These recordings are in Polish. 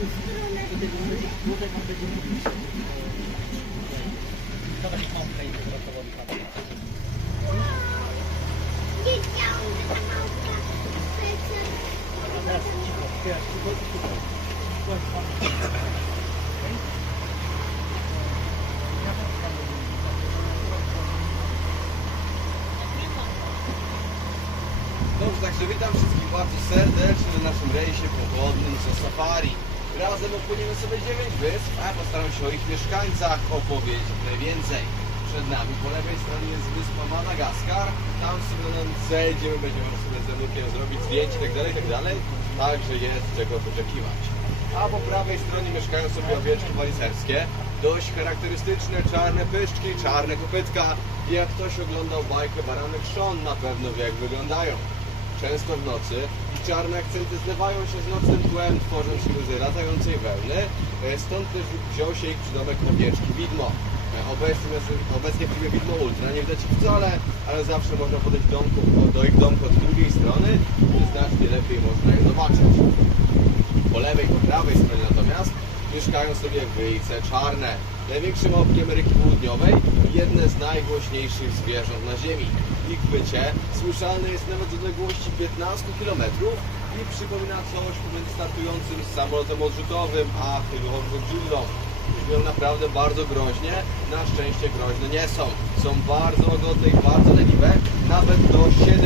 Dobrze, także witam wszystkich bardzo serdecznie na naszym rejsie powodnym ze safari. Razem opłyniemy sobie 9 wysp, a postaram się o ich mieszkańcach opowiedzieć najwięcej. Przed nami po lewej stronie jest wyspa Madagaskar. Tam sobie zejdziemy, będziemy sobie z Danukiem zrobić zdjęcie itd., itd. Także jest czego wyczekiwać. A po prawej stronie mieszkają sobie owieczki waliserskie. Dość charakterystyczne czarne pyszczki, czarne kopytka. Jak ktoś oglądał bajkę Baranek Sean, na pewno wie jak wyglądają często w nocy. Ich czarne akcenty zlewają się z nocnym tłem, tworząc iluzję latającej wełny. E, Stąd też wziął się ich przydomek owieczki widmo. E, Obecnie, obecnie w filmie widmo ultra nie widać ich wcale, ale zawsze można podejść domku, do ich domku od drugiej strony i znacznie lepiej można je zobaczyć. Po lewej, po prawej stronie natomiast mieszkają sobie wyjce czarne. Największe małpki Ameryki Południowej jedne z najgłośniejszych zwierząt na Ziemi. Ich wycie słyszalne jest nawet z odległości 15 km i przypomina coś pomiędzy startującym samolotem odrzutowym a chwilową godzillą. Brzmią naprawdę bardzo groźnie, na szczęście groźne nie są. Są bardzo łagodne i bardzo leniwe, nawet do 70%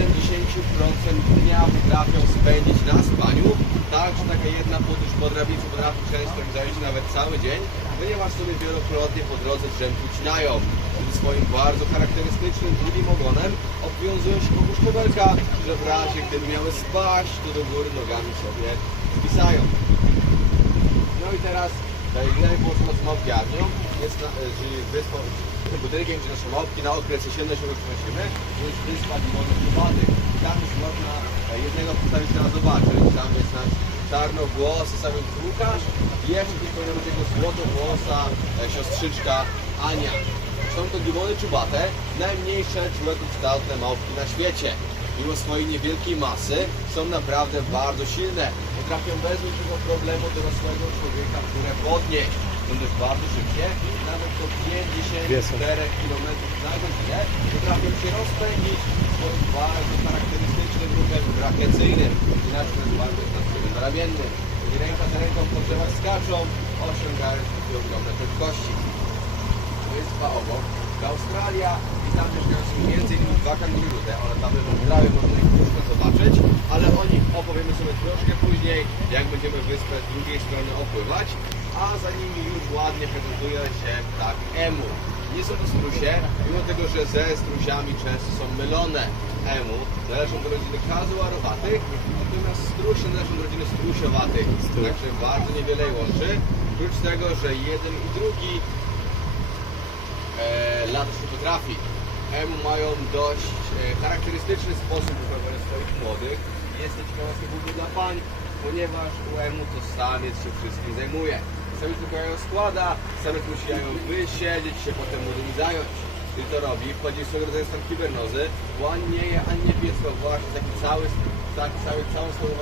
dnia potrafią spędzić na spaniu, Także taka jedna podróż po drabicy potrafi często im zająć nawet cały dzień, ponieważ sobie wielokrotnie po drodze drzemki ucinają. Tym swoim bardzo charakterystycznym, długim ogonem obwiązują się wokół szkobelka, że w razie gdyby miały spaść, to do góry nogami sobie spisają. No i teraz Dalej połączona z małpiarnią, jest na, e, wyspą, budynkiem, gdzie nasze małpki na okres jesienny się przenosimy, jest wyspa Limonów Iwady. I tam już można e, jednego przedstawiciela zobaczyć. Tam jest nasz czarnowłosy Samuel Łukasz i jeszcze tutaj powinna być jego złotowłosa e, siostrzyczka Ania. Są to limony czubate, najmniejsze człowiekokształtne małpki na świecie. Mimo swojej niewielkiej masy są naprawdę bardzo silne. Potrafią bez większego problemu dorosłego człowieka górę podnieść. Też bardzo szybkie, nawet do 54 km na godzinę. Potrafią się rozpędzić swoim bardzo charakterystycznym ruchem trachecyjnym, inaczej nazywany jest ramiennym. Kiedy ręka za ręką po drzewach skaczą, osiągają ogromne prędkości wyspa obok, Australia i tam mieszkają między innymi dwa kangury rude, one tam leżą w trawie, można ich troszkę zobaczyć, ale o nich opowiemy sobie troszkę później, jak będziemy wyspę z drugiej strony opływać, a za nimi już ładnie prezentuje się ptak emu. Nie są to strusie, mimo tego, że ze strusiami często są mylone. Emu należą do rodziny kazuarowatych, natomiast strusie należą do rodziny strusiowatych, także bardzo niewiele łączy. Oprócz tego, że jeden i drugi e, nie potrafi. Emu mają dość e, charakterystyczny sposób wychowywania swoich młodych. Jest to ciekawostka głównie dla pań, ponieważ u Emu to samiec się wszystkim zajmuje. Samiec tylko ją składa, samiec musi ją wysiedzieć się potem młodymi zająć. Gdy to robi, wchodzi w swego rodzaju stan hibernozy, bo ani nie je, ani nie pije, właśnie taki cały, taki cały, całą swoją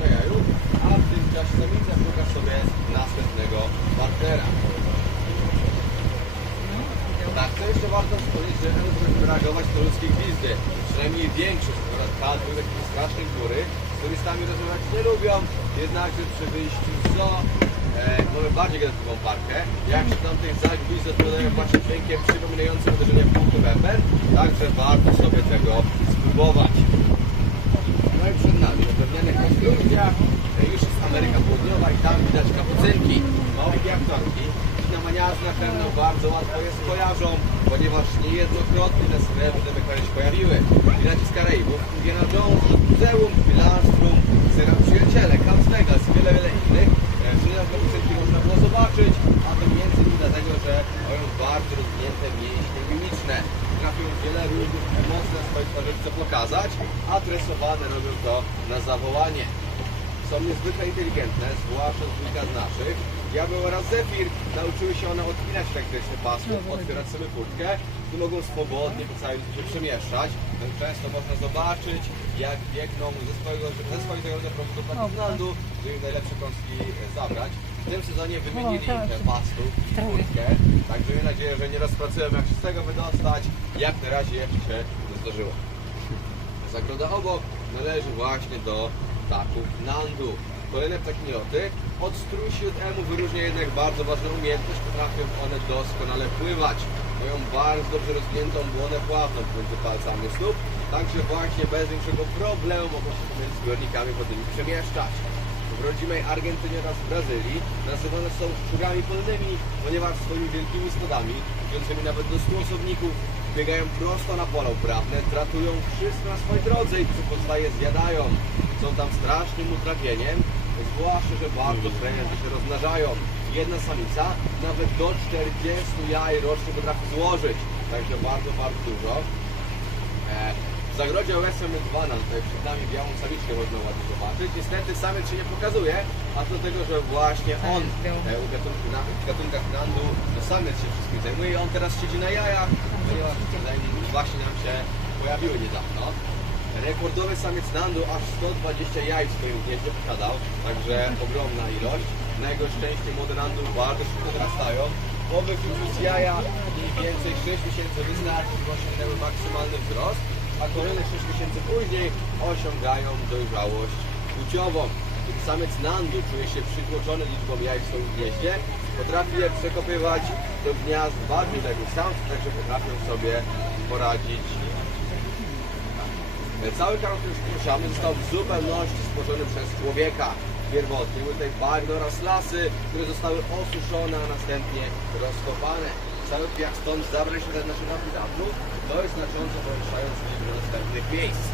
na jaju, a w tym czasie samica szuka sobie następnego partnera. Tak, co jeszcze warto wspomnieć, że Emu potrafi reagować na ludzkie gwizdy. Przynajmniej większość, kadry takie strasznej góry, z turystami rozmawiać nie lubią, jednakże przy wyjściu z zoo e, mamy bardziej gadatową parkę. Jak się tam tych zagwizd odpowiadają właśnie dźwiękiem przypominającym uderzenie w punktu bęben, także warto sobie tego spróbować. No i przed nami, na drewnianych konstrukcjach, e, już jest Ameryka Południowa i tam widać kapucynki, małpki aktorki. Ci na maniarze na pewno bardzo łatwo je skojarzą, ponieważ niejednokrotnie te wykonie się pojawiły. Piraci z Karaibów, Indiana Jones, Muzeum, Pilastrum, Syra Przyjaciele, Las Vegas i wiele, wiele innych. E, Wszędzie na kapucynki można było zobaczyć, a to między innymi dlatego, że mają bardzo rozwinięte mięśnie mimiczne. Trafią wiele różnych emocji na swoich twarzach chce pokazać, a tresowane robią to na zawołanie są niezwykle inteligentne, zwłaszcza dwójka z naszych. Diabeł oraz Zefir nauczyły się one odpinać elektryczny pasmów, otwierać sobie furtkę i mogą swobodnie po całej się przemieszczać. Często można zobaczyć, jak biegną ze swojego, ze swoich zagrożeń do McDonaldu, żeby im najlepsze kąski zabrać. W tym sezonie wymienili tak. te pastu i kurtkę, także mam nadzieję, że nie rozpracują jak się z tego wydostać. Jak na razie jeszcze się nie zdarzyło. Zagroda obok należy właśnie do ptaków Nandu. Kolejne ptaki nieloty. Od strusi od emu wyróżnia jednak bardzo ważną umiejętność. Potrafią one doskonale pływać. Mają bardzo dobrze rozwiniętą błonę pławną pomiędzy palcami stóp. Także właśnie bez większego problemu mogą się pomiędzy zbiornikami wodnymi przemieszczać. W rodzimej Argentynie oraz Brazylii nazywane są szczurami polnymi, ponieważ swoimi wielkimi stodami, idącymi nawet do 100 osobników, biegają prosto na pola uprawne, tratują wszystko na swojej drodze i co pozostaje zjadają. Są tam strasznym utrapieniem, zwłaszcza, że bardzo prężnie się rozmnażają. Jedna samica nawet do 40 jaj rocznie potrafi złożyć, także bardzo, bardzo dużo. E, W zagrodzie OSM 2 nam tutaj przed nami białą samiczkę można ładnie zobaczyć. Niestety samiec się nie pokazuje, a to dlatego, że właśnie on e, u gatunku, na, w gatunkach Nandu to samiec się wszystkim zajmuje i on teraz siedzi na jajach, ponieważ właśnie nam się pojawiły niedawno. Rekordowy samiec Nandu aż 120 jaj w swoim gnieździe posiadał, także ogromna ilość. Na jego szczęście młode Nandu bardzo szybko dorastają. Z jaja mniej więcej 6 miesięcy wystarczy, osiągnęły maksymalny wzrost, a kolejne 6 miesięcy później osiągają dojrzałość płciową. Kiedy samiec Nandu czuje się przytłoczony liczbą jaj w swoim gnieździe, potrafi je przekopywać do gniazd bardziej jak sam, także potrafią sobie poradzić Cały kanał, który już poruszamy, został w zupełności stworzony przez człowieka. Pierwotnie były tutaj bagno oraz lasy, które zostały osuszone, a następnie rozkopane. Cały piach stąd się na naszych habitatów, to jest znacząco powiększając liczbę dostępnych miejsc.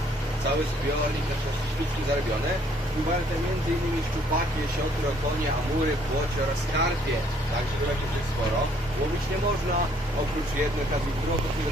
Cały zbiornik, nasze śliczki zarobione, wpływają tutaj m.in. szczupaki, jesiotry, okonie, amury, płocie oraz karpie. Także tu jest sporo. Łowić nie można, oprócz jednej okazji, to chwilę